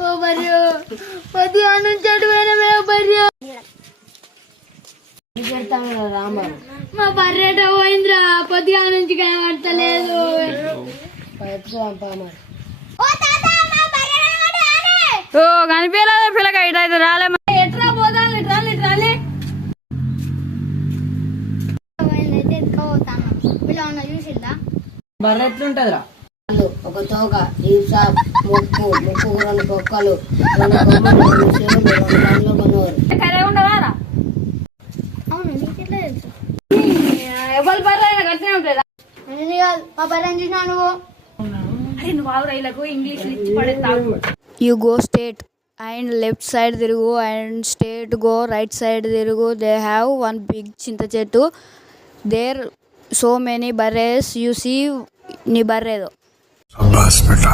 ఓ బర్రె పొద్దుగా నుంచి అటువైనవే బర్రె రాంబాబు మా బర్రెట పోయిందిరా పొద్దుగా నుంచి కనబడతలేదు ఓ కనిపించలేదా పిల్లగా ఇటు అయితే రాలే ఎట్లా పోతాను ఇట్రాలే చూసిందా బర్రె ఎట్లుంటదిరా? ఒక తోక ఈసా ముక్కు ముక్కు రెండు పొక్కలు రెండు కొమ్మలు రెండు చెవులు రెండు కళ్ళు కొనవారు కరే ఉండవారా? అవును నీకెట్లా తెలుసు ఎవరు బర్రె కట్టినే ఉంటారా? మా బర్రెని చూసినా నువ్వు అరే నువ్వు ఆవురా ఇలాగో ఇంగ్లీష్ ఇచ్చి పడేస్తావు. You go straight and left side తిరుగు and straight go right side తిరుగు. They have one big చింత చెట్టు. There so many barres you see నీ బర్రెదో. शाबाश बेटा.